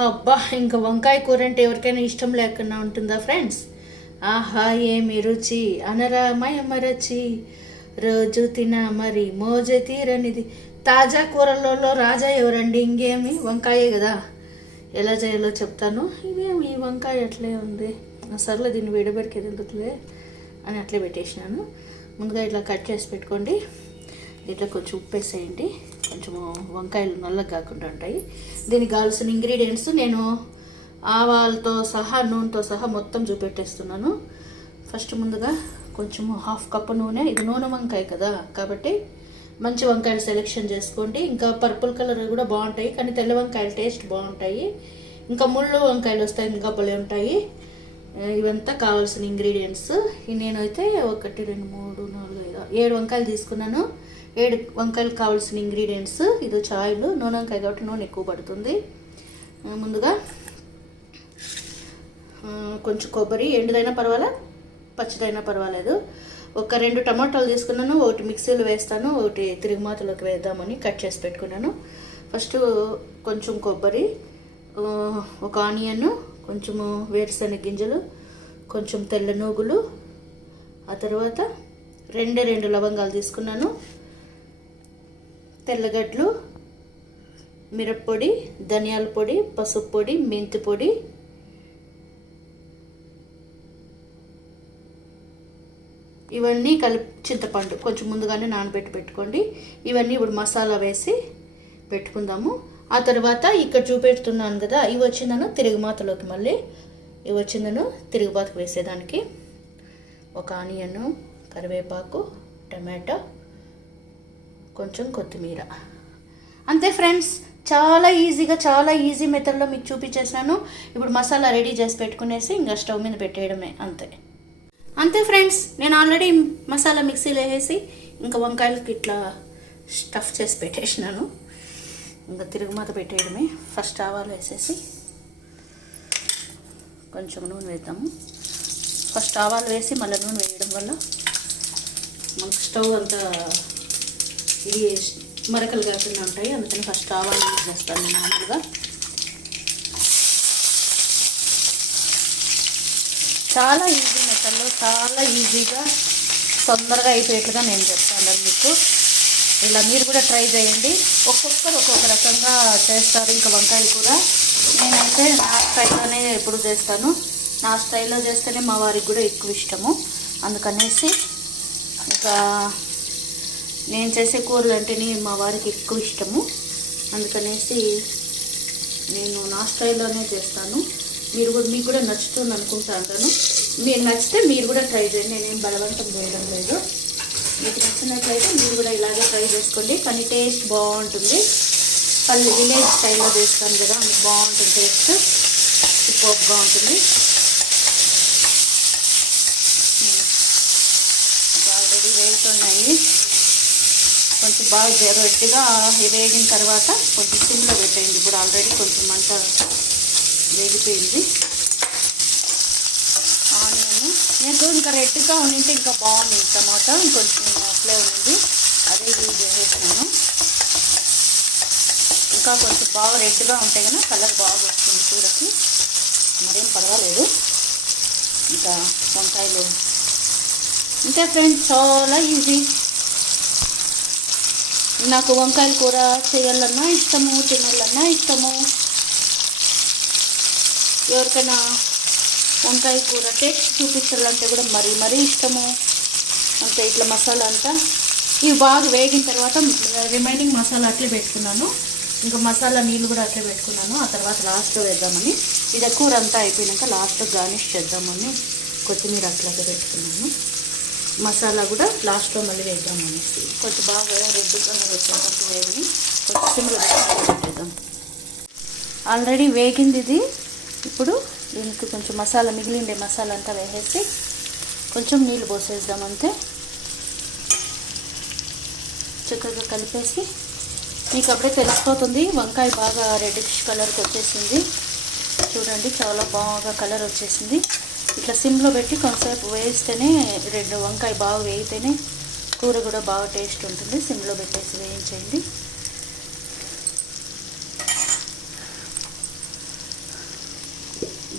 అబ్బా, ఇంకా వంకాయ కూర అంటే ఎవరికైనా ఇష్టం లేకుండా ఉంటుందా ఫ్రెండ్స్? ఆహా, ఏమి రుచి అనరామయమరచి రోజు తిన మరి మోజే తీరనిది. తాజా కూరలలో రాజా ఎవరండి? ఇంకేమి వంకాయే కదా. ఎలా చేయాలో చెప్తాను. ఇదేమి వంకాయ అట్లే ఉంది, సర్లే దీన్ని విడబెడికి ఎందుకులే అని అట్లే పెట్టేసినాను. ముందుగా ఇట్లా కట్ చేసి పెట్టుకోండి. దీంట్లో కొంచెం ఉప్పు వేసేయండి, కొంచెము వంకాయలు నల్లగా కాకుండా ఉంటాయి. దీనికి కావాల్సిన ఇంగ్రీడియంట్స్ నేను ఆవాలతో సహా నూనెతో సహా మొత్తం చూపెట్టేస్తున్నాను. ఫస్ట్ ముందుగా కొంచెము 1/2 కప్పు నూనె. ఇది నూనె వంకాయ కదా కాబట్టి మంచి వంకాయలు సెలెక్షన్ చేసుకోండి. ఇంకా పర్పుల్ కలర్ కూడా బాగుంటాయి, కానీ తెల్ల వంకాయలు టేస్ట్ బాగుంటాయి. ఇంకా ముళ్ళు వంకాయలు వస్తాయి, ఇంకా భలే ఉంటాయి. ఇవంతా కావాల్సిన ఇంగ్రీడియంట్స్. నేనైతే 1 2 3 4 5 7 వంకాయలు తీసుకున్నాను. 7 వంకాయలు కావాల్సిన ఇంగ్రీడియంట్స్. ఇది ఆయిల్, నూనె వంకాయ కాబట్టి నూనె ఎక్కువ పడుతుంది. ముందుగా కొంచెం కొబ్బరి, ఎండుదైనా పర్వాలేదు పచ్చిదైనా పర్వాలేదు. 2 టమాటాలు తీసుకున్నాను, ఒకటి మిక్సీలో వేస్తాను, ఒకటి తిరుగుమాతలోకి వేద్దామని కట్ చేసి పెట్టుకున్నాను. ఫస్ట్ కొంచెం కొబ్బరి, 1 ఆనియన్, కొంచెము వేరుశనగ గింజలు, కొంచెం తెల్ల నూగులు, ఆ తర్వాత 2 లవంగాలు తీసుకున్నాను, తెల్లగడ్డలు, మిరప్పొడి, ధనియాల పొడి, పసుపు పొడి, మెంతి పొడి, ఇవన్నీ కలిపి చింతపండు కొంచెం ముందుగానే నానబెట్టి పెట్టుకోండి. ఇవన్నీ ఇప్పుడు మసాలా వేసి పెట్టుకుందాము. ఆ తర్వాత ఇక్కడ చూపెడుతున్నాను కదా, ఇవి వచ్చిందను తిరుగుమాతలోకి, మళ్ళీ ఇవి వచ్చిందను తిరుగుబాతకు వేసేదానికి 1 ఆనియన్, కరివేపాకు, టమాటో, కొంచెం కొత్తిమీర. అంతే ఫ్రెండ్స్, చాలా ఈజీగా, చాలా ఈజీ మెథడ్లో మీకు చూపించేసినాను. ఇప్పుడు మసాలా రెడీ చేసి పెట్టుకునేసి ఇంకా స్టవ్ మీద పెట్టేయడమే, అంతే ఫ్రెండ్స్. నేను ఆల్రెడీ మసాలా మిక్సీలో వేసి ఇంకా వంకాయలకి ఇట్లా స్టఫ్ చేసి పెట్టేసినాను. ఇంకా తిరుగుమాత పెట్టేయడమే. ఫస్ట్ ఆవాలు వేసేసి కొంచెం నూనె వేద్దాము. ఫస్ట్ ఆవాలు వేసి మళ్ళీ నూనె వేయడం వల్ల మనకు స్టవ్ అంతా ఇది మరకలు కాకుండా ఉంటాయి. అందుకని ఫస్ట్ ఆవాలు యూజ్ చేస్తాను నేను మామూలుగా. చాలా ఈజీ మెథడ్లో, చాలా ఈజీగా తొందరగా అయిపోయేట్లుగా నేను చెప్తాను మీకు. ఇలా మీరు కూడా ట్రై చేయండి. ఒక్కొక్కరు ఒక్కొక్క రకంగా చేస్తారు ఇంకా వంకాయలు కూర. నేనైతే నా స్టైల్లోనే ఎప్పుడు చేస్తాను. నా స్టైల్లో చేస్తేనే మా వారికి కూడా ఎక్కువ ఇష్టము. అందుకనేసి ఇంకా నేను చేసే కూరలు అంటేనే మా వారికి ఎక్కువ ఇష్టము. అందుకనేసి నేను నా స్టైల్లోనే చేస్తాను. మీకు కూడా నచ్చుతుంది అనుకుంటా అంటాను. మీరు నచ్చితే మీరు కూడా ట్రై చేయండి. నేనేం బలవంతం చేయడం లేదు. మీకు నచ్చినట్లయితే మీరు కూడా ఇలాగే ట్రై చేసుకోండి. కానీ టేస్ట్ బాగుంటుంది. విలేజ్ స్టైల్లో చేస్తాను కదా, మీకు బాగుంటుంది, టేస్ట్ సూపర్గా ఉంటుంది. ఆల్రెడీ వేగుతున్నాయి. కొంచెం బాగా గట్టిగా వేగిన తర్వాత కొంచెం సిమ్లో పెట్టేయండి. ఇప్పుడు ఆల్రెడీ కొంచెం మంట వేగిపోయింది. ఆనియన్ నేను ఇంకా రెడ్గా ఉండింటే ఇంకా బాగుంది. టమాటా ఇంకొంచెం అట్లే ఉంది, అదే యూజ్ చేసేసినాను. ఇంకా కొంచెం బాగా రెడ్గా ఉంటే కనుక కలర్ బాగా వస్తుంది కూరకి. మరేం పర్వాలేదు. ఇంకా వంకాయలు అంతే ఫ్రెండ్స్, చాలా ఈజీ. నాకు వంకాయల కూర చేయాలన్నా ఇష్టము, తినాలన్నా ఇష్టము. ఎవరికైనా వంకాయ కూర టేస్ట్ చూపించాలంటే కూడా మరీ ఇష్టము. అంతే. ఇట్లా మసాలా అంతా ఇవి బాగా వేగిన తర్వాత రిమైనింగ్ మసాలా అట్లే పెట్టుకున్నాను. ఇంకా మసాలా నీళ్ళు కూడా అట్లే పెట్టుకున్నాను. ఆ తర్వాత లాస్ట్లో వేద్దామని, ఇది కూర అంతా అయిపోయినాక లాస్ట్లో గార్నిష్ చేద్దామని కొత్తిమీర అట్లాగే పెట్టుకున్నాను. మసాలా కూడా లాస్ట్లో మళ్ళీ వేద్దామనేసి కొంచెం బాగా రెడ్ కలర్ వచ్చేటప్పుడు వేగని కొంచెం సిమ్లో పెట్టేద్దాం. ఆల్రెడీ వేగింది ఇది. ఇప్పుడు దీనికి కొంచెం మసాలా, మిగిలిండే మసాలా అంతా వేసేసి కొంచెం నీళ్ళు పోసేద్దాం. అంతే. చక్కగా కలిపేసి మీకు అప్పుడే తెలిసిపోతుంది వంకాయ బాగా రెడ్డిష్ కలర్కి వచ్చేసింది. చూడండి, చాలా బాగా కలర్ వచ్చేసింది. ఇట్లా సిమ్లో పెట్టి కొంతసేపు వేస్తేనే వంకాయ బాగా వేగితేనే కూర కూడా బాగా టేస్ట్ ఉంటుంది. సిమ్లో పెట్టేసి వేయించండి.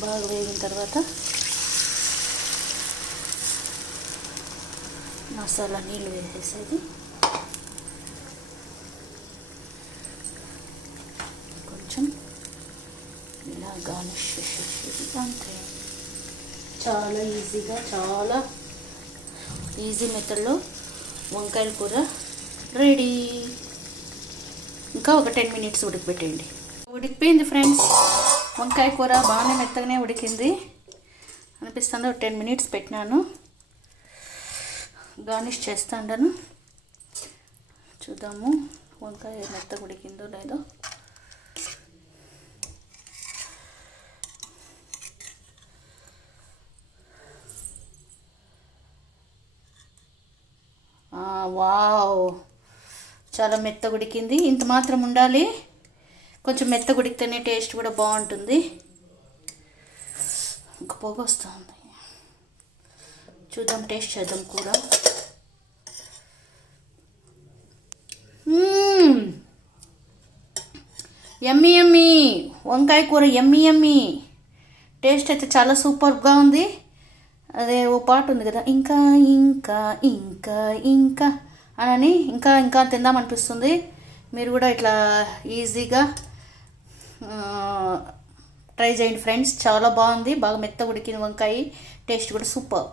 బాగా వేగిన తర్వాత మసాలా నీళ్ళు వేసేసేది, కొంచెం ఇలా గార్నిష్ చేసేసేది, అంతే. చాలా ఈజీగా, చాలా ఈజీ మెథడ్లో వంకాయల కూర రెడీ. ఇంకా ఒక 10 మినిట్స్ ఉడకబెట్టేయండి. ఉడికిపోయింది ఫ్రెండ్స్, వంకాయ కూర బాగానే మెత్తగానే ఉడికింది అనిపిస్తుంది. ఒక 10 మినిట్స్ పెట్టినాను. గార్నిష్ చేస్తాను, చూద్దాము వంకాయ మెత్తగా ఉడికిందో లేదో. వావ్, చాలా మెత్తగా ఉడికింది. ఇంత మాత్రం ఉండాలి, కొంచెం మెత్తగా ఉడికితేనే టేస్ట్ కూడా బాగుంటుంది. ఇంకా పొగ వస్తుంది, చూద్దాం, టేస్ట్ చేద్దాం కూర. యమ్మీ యమ్మీ, వంకాయ కూర యమ్మీ యమ్మీ. టేస్ట్ అయితే చాలా సూపర్గా ఉంది. అదే ఓ పాట ఉంది కదా, ఇంకా ఇంకా ఇంకా ఇంకా అని, ఇంకా ఇంకా తిందామనిపిస్తుంది. మీరు కూడా ఇట్లా ఈజీగా ట్రై చేయండి ఫ్రెండ్స్. చాలా బాగుంది, బాగా మెత్తగా ఉడికిన వంకాయ, టేస్ట్ కూడా సూపర్.